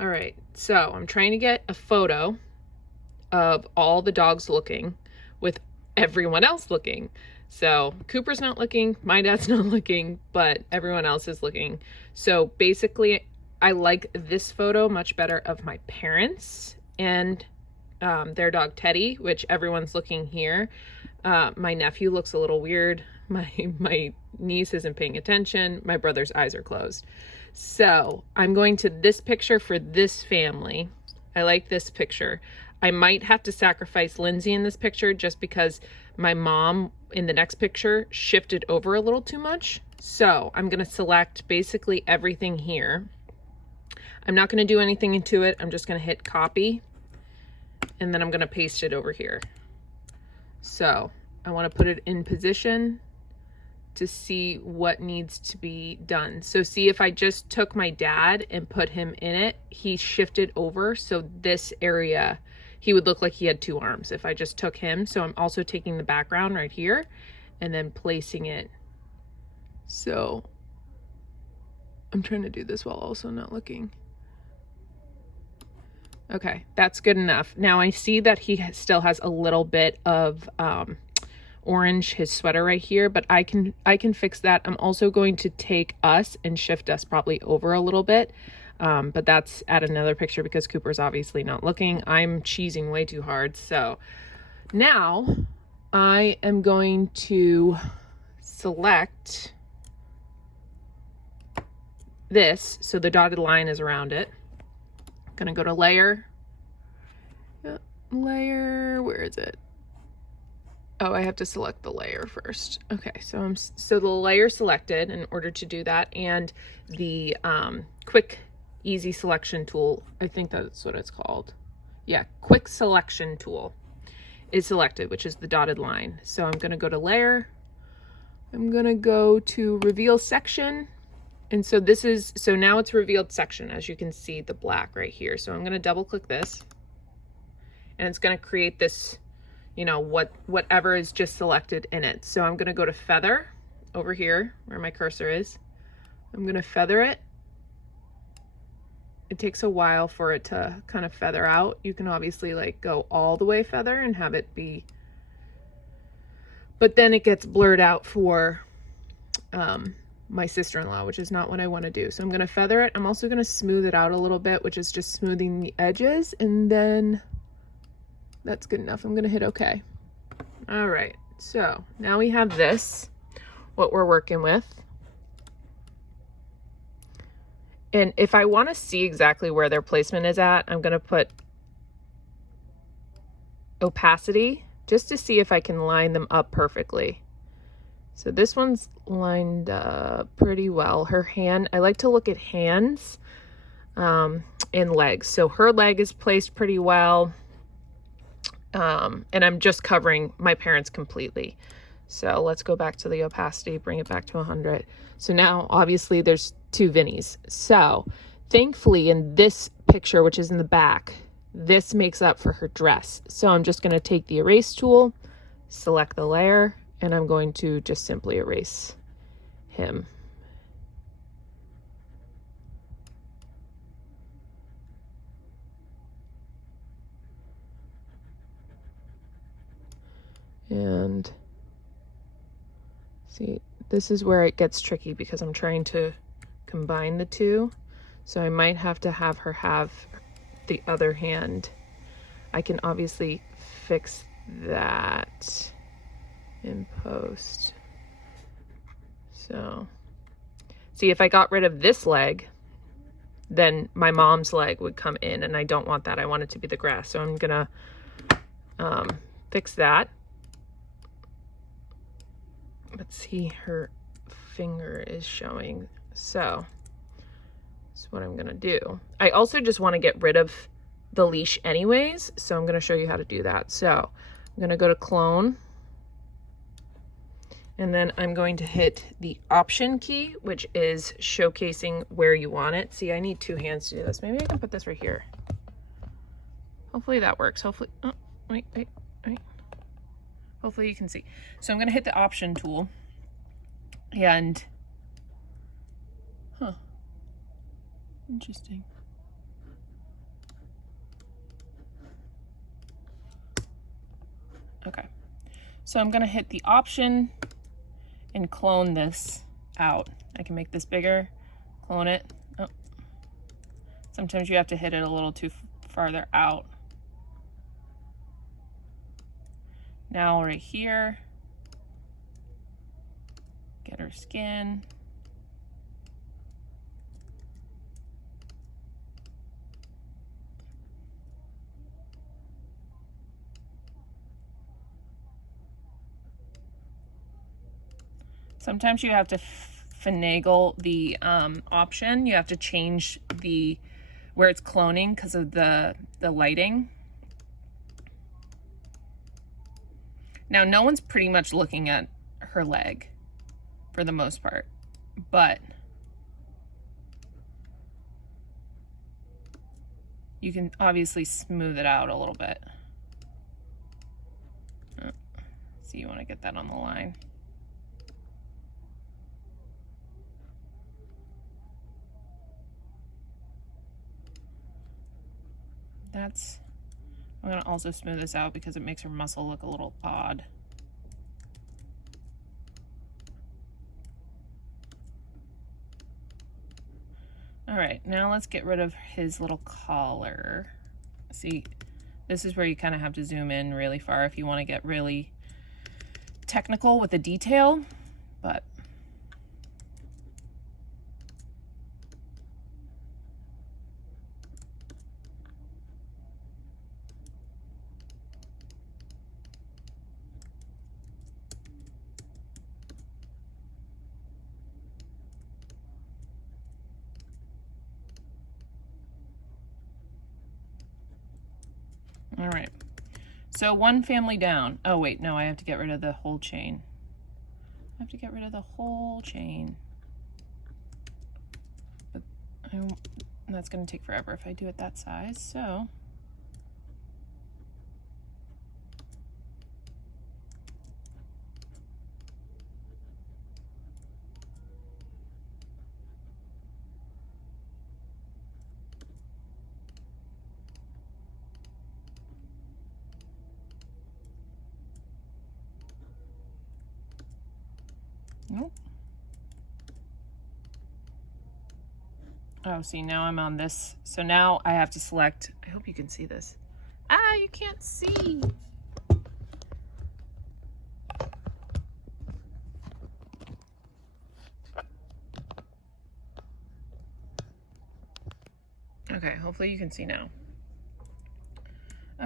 All right, so I'm trying to get a photo of all the dogs looking with everyone else looking. So Cooper's not looking, my dad's not looking, but everyone else is looking. So basically, I like this photo much better of my parents and their dog Teddy, which everyone's looking here. My nephew looks a little weird. My niece isn't paying attention. My brother's eyes are closed. So I'm going to this picture for this family. I like this picture. I might have to sacrifice Lindsay in this picture just because my mom in the next picture shifted over a little too much. So I'm going to select basically everything here. I'm not going to do anything into it. I'm just going to hit copy and then I'm going to paste it over here. So I want to put it in position to see what needs to be done. So see, if I just took my dad and put him in it, he shifted over. So this area, he would look like he had two arms if I just took him. So I'm also taking the background right here and then placing it. So I'm trying to do this while also not looking. Okay, that's good enough. Now I see that he still has a little bit of orange, his sweater right here, but I can fix that. I'm also going to take us and shift us probably over a little bit, but that's at another picture because Cooper's obviously not looking. I'm cheesing way too hard. So now I am going to select this so the dotted line is around it. I'm gonna go to layer, layer, where is it? Oh, I have to select the layer first. Okay, so so the layer selected in order to do that, and the quick easy selection tool, I think that's what it's called. Yeah, quick selection tool is selected, which is the dotted line. So I'm gonna go to layer, I'm gonna go to reveal section, and so this is, so now it's revealed section, as you can see the black right here. So I'm gonna double click this, and it's gonna create this, you know, whatever is just selected in it. So I'm gonna go to feather over here where my cursor is. I'm gonna feather it. It takes a while for it to kind of feather out. You can obviously like go all the way feather and have it be, but then it gets blurred out for my sister-in-law, which is not what I want to do. So I'm gonna feather it. I'm also gonna smooth it out a little bit, which is just smoothing the edges, and then that's good enough. I'm gonna hit okay. All right, so now we have this, what we're working with. And if I wanna see exactly where their placement is at, I'm gonna put opacity just to see if I can line them up perfectly. So this one's lined up pretty well. Her hand, I like to look at hands and legs. So her leg is placed pretty well. And I'm just covering my parents completely. So let's go back to the opacity, bring it back to 100. So now obviously there's two Vinnies. So thankfully in this picture, which is in the back, this makes up for her dress. So I'm just gonna take the erase tool, select the layer, and I'm going to just simply erase him. And see, this is where it gets tricky because I'm trying to combine the two. So I might have to have her have the other hand. I can obviously fix that in post. So see, if I got rid of this leg, then my mom's leg would come in, and I don't want that. I want it to be the grass. So I'm gonna fix that. Let's see, her finger is showing. So that's what I'm gonna do. I also just want to get rid of the leash anyways, so I'm gonna show you how to do that. So I'm gonna go to clone, and then I'm going to hit the option key, which is showcasing where you want it. See, I need two hands to do this. Maybe I can put this right here. Hopefully that works. Hopefully, oh, wait. Hopefully you can see. So I'm gonna hit the option tool, and, interesting. So I'm gonna hit the option and clone this out. I can make this bigger, clone it. Oh. Sometimes you have to hit it a little too farther out. Now right here, get her skin. Sometimes you have to finagle the option. You have to change the where it's cloning because of the lighting. Now, no one's pretty much looking at her leg for the most part, but you can obviously smooth it out a little bit. So you want to get that on the line. I'm gonna also smooth this out because it makes her muscle look a little odd. All right, now let's get rid of his little collar. See, this is where you kind of have to zoom in really far if you want to get really technical with the detail, but all right, so one family down. Oh wait, no, I have to get rid of the whole chain. I have to get rid of the whole chain. But that's gonna take forever if I do it that size, so. Nope. Oh, see, now I'm on this. So now I have to select, I hope you can see this. Ah, you can't see. Okay, hopefully you can see now.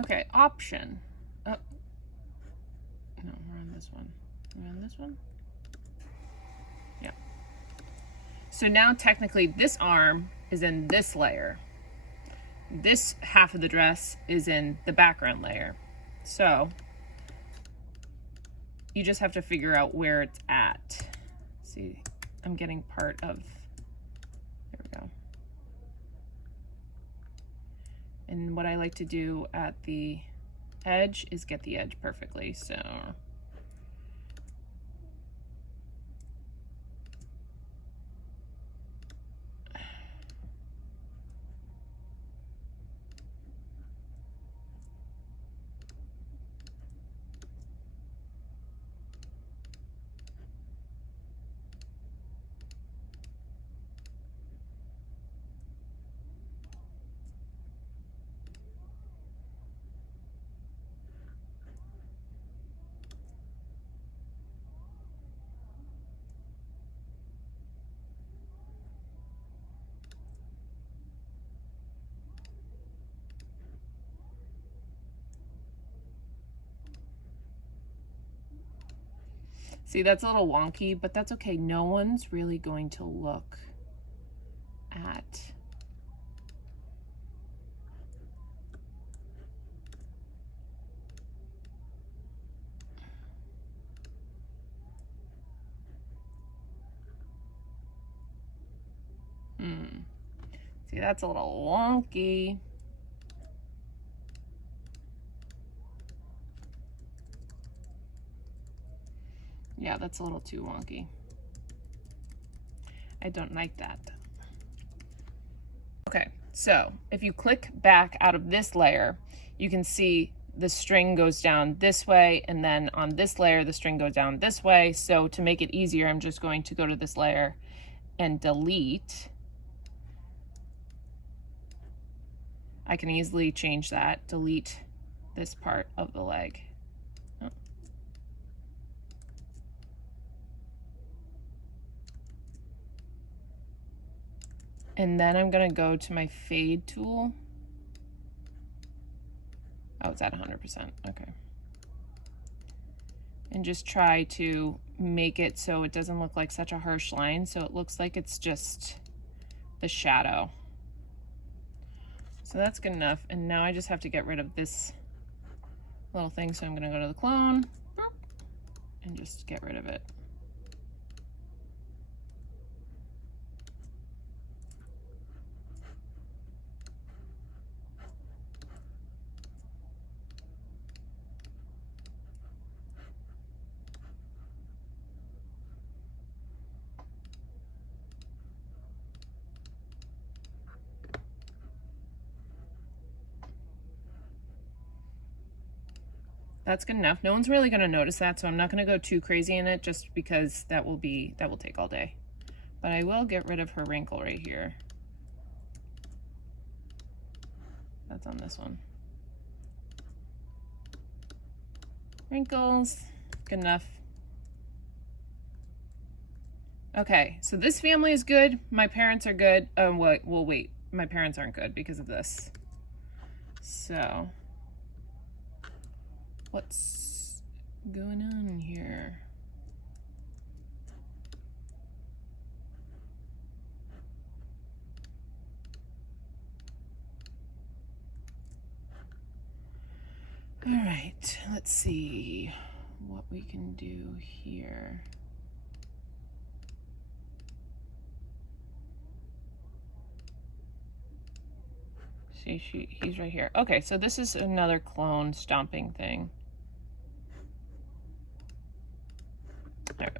Okay, option. Oh. No, we're on this one. We're on this one? Yeah. So now technically this arm is in this layer. This half of the dress is in the background layer. So you just have to figure out where it's at. See, I'm getting part of, there we go. And what I like to do at the edge is get the edge perfectly, so. See, that's a little wonky, but that's okay. No one's really going to look at See, that's a little wonky. Yeah, that's a little too wonky. I don't like that. Okay, so if you click back out of this layer, you can see the string goes down this way, and then on this layer, the string goes down this way. So to make it easier, I'm just going to go to this layer and delete. I can easily change that, delete this part of the leg. Oh. And then I'm gonna go to my fade tool. Oh, it's at 100%, okay. And just try to make it so it doesn't look like such a harsh line, so it looks like it's just the shadow. So that's good enough, and now I just have to get rid of this little thing, so I'm gonna go to the clone, and just get rid of it. That's good enough. No one's really gonna notice that, so I'm not gonna go too crazy in it just because that will take all day. But I will get rid of her wrinkle right here. That's on this one. Wrinkles, good enough. Okay, so this family is good. My parents are good. Well, wait, my parents aren't good because of this. So, what's going on here? All right, let's see what we can do here. See, he's right here. Okay, so this is another clone stomping thing. There.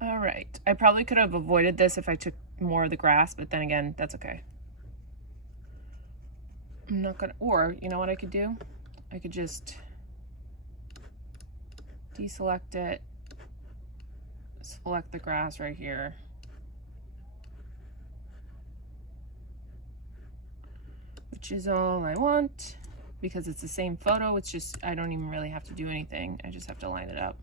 All right, I probably could have avoided this if I took more of the grass, but then again, that's okay. I'm not gonna, or you know what I could do? I could just deselect it, select the grass right here. Which is all I want because it's the same photo. It's just, I don't even really have to do anything. I just have to line it up.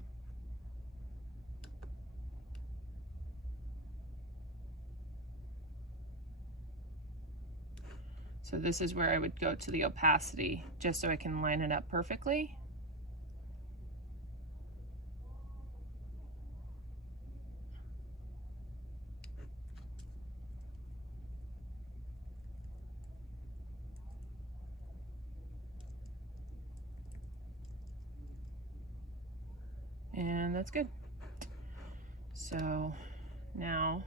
So this is where I would go to the opacity just so I can line it up perfectly. And that's good. So now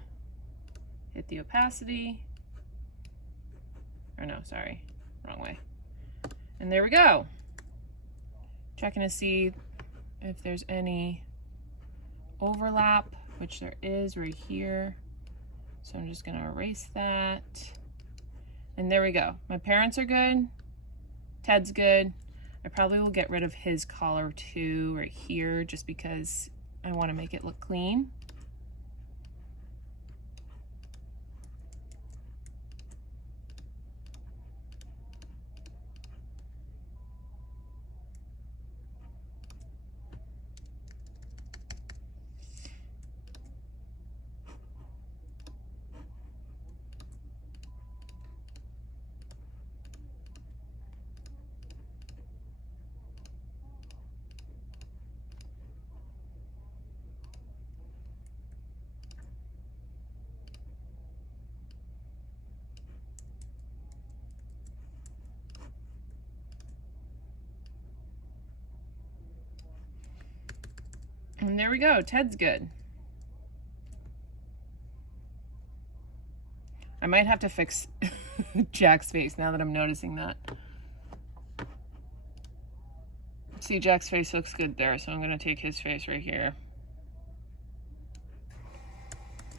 hit the opacity. Or no, sorry, wrong way. And there we go. Checking to see if there's any overlap, which there is right here. So I'm just gonna erase that. And there we go. My parents are good. Ted's good. I probably will get rid of his collar too right here just because I want to make it look clean. And there we go, Ted's good. I might have to fix Jack's face now that I'm noticing that. See, Jack's face looks good there, so I'm gonna take his face right here.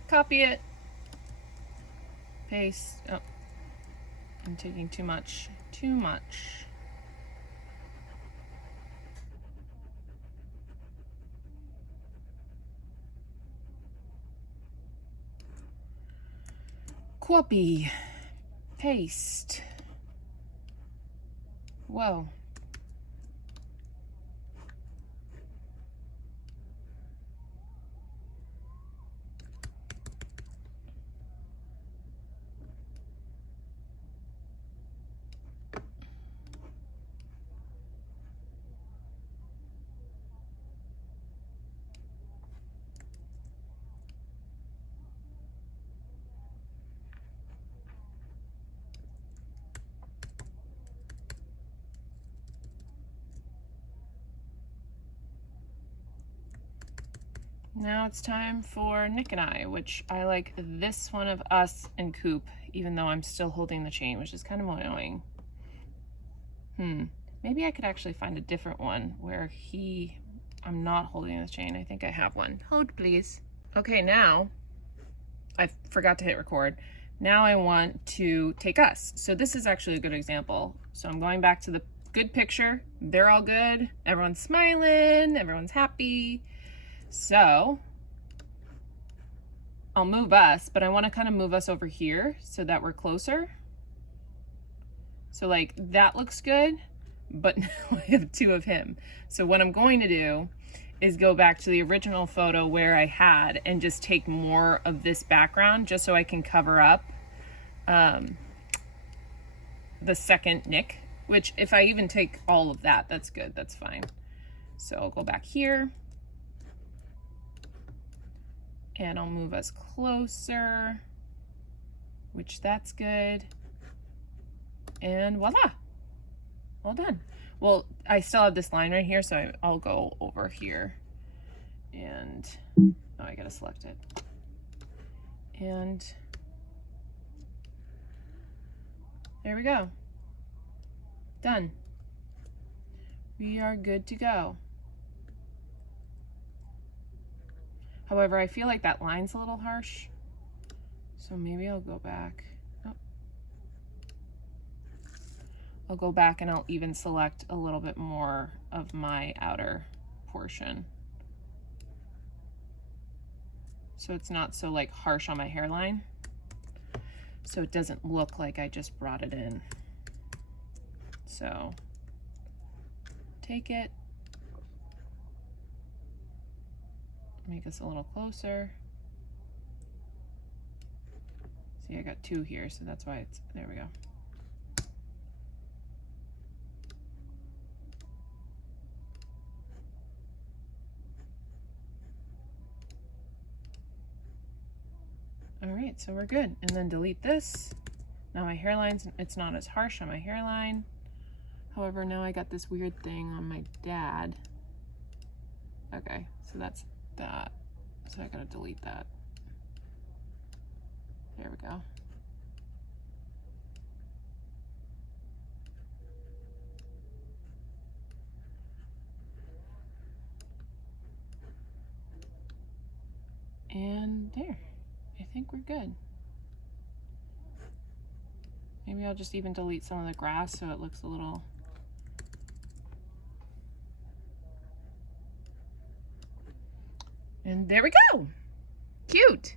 Copy it. Paste. Oh, I'm taking too much. Too much. Copy, paste. Whoa. Now it's time for Nick and I, which I like this one of us and Coop, even though I'm still holding the chain, which is kind of annoying. Maybe I could actually find a different one where I'm not holding this chain. I think I have one. Hold, please. Okay, now I forgot to hit record. Now I want to take us. So this is actually a good example. So I'm going back to the good picture. They're all good. Everyone's smiling. Everyone's happy. So I'll move us, but I want to kind of move us over here so that we're closer. So like that looks good, but now I have two of him. So what I'm going to do is go back to the original photo where I had and just take more of this background just so I can cover up the second Nick, which if I even take all of that, that's good, that's fine. So I'll go back here. And I'll move us closer, which that's good. And voila, all done. Well, I still have this line right here, so I'll go over here and, oh, I gotta select it. And there we go, done. We are good to go. However, I feel like that line's a little harsh, so maybe I'll go back. Oh. I'll go back and I'll even select a little bit more of my outer portion, so it's not so like harsh on my hairline, so it doesn't look like I just brought it in. So take it, make us a little closer. See, I got two here, so that's why it's, there we go. All right, so we're good. And then delete this. Now my hairline's, it's not as harsh on my hairline. However, now I got this weird thing on my dad. Okay, so that's that. So I gotta delete that. There we go. And there, I think we're good. Maybe I'll just even delete some of the grass so it looks a little. And there we go. Cute.